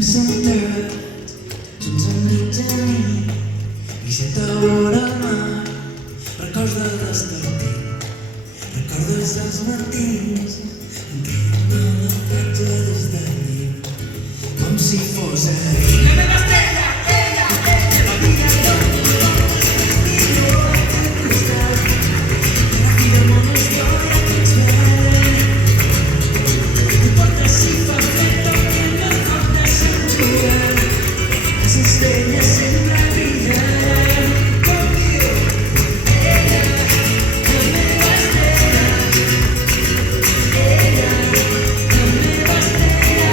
temps centrat, junts enmig de mi, i sento vora el mar. Records del despertir, recordes dels matins en què jo la platja des de llit, com si fos ahir. La meva estrella, ella, la vida millor al teu costat, la vida molt història que ets ven. No importa si fa fred o que no pot assegurar, les estrelles sempre brillaran. Conmigo, ella, la meva estrella, ella, la meva estrella.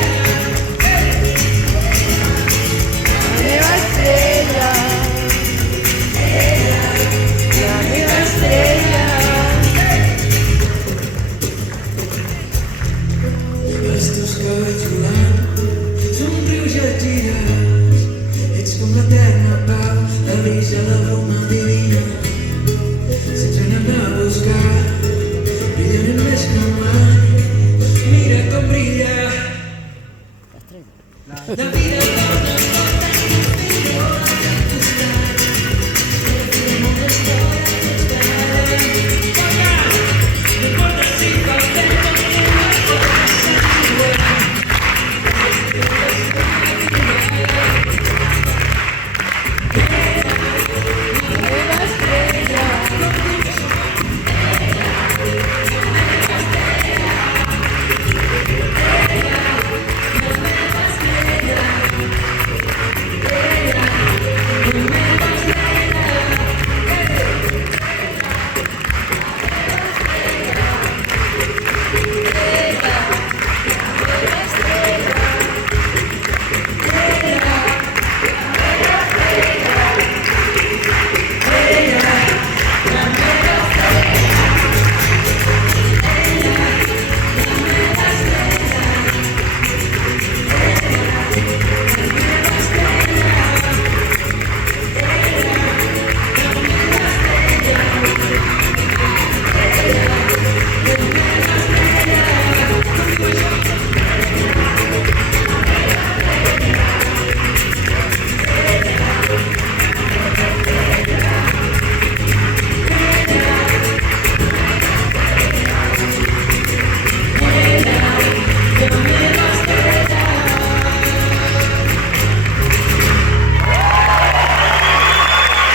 La meva estrella, la meva estrella. Els teus cabells volant, somrius i et gires, ets com l'eterna pau, la brisa, la bruma divina. Sense anar a buscar, brillarem més que mai. Mira com brilla la vida torna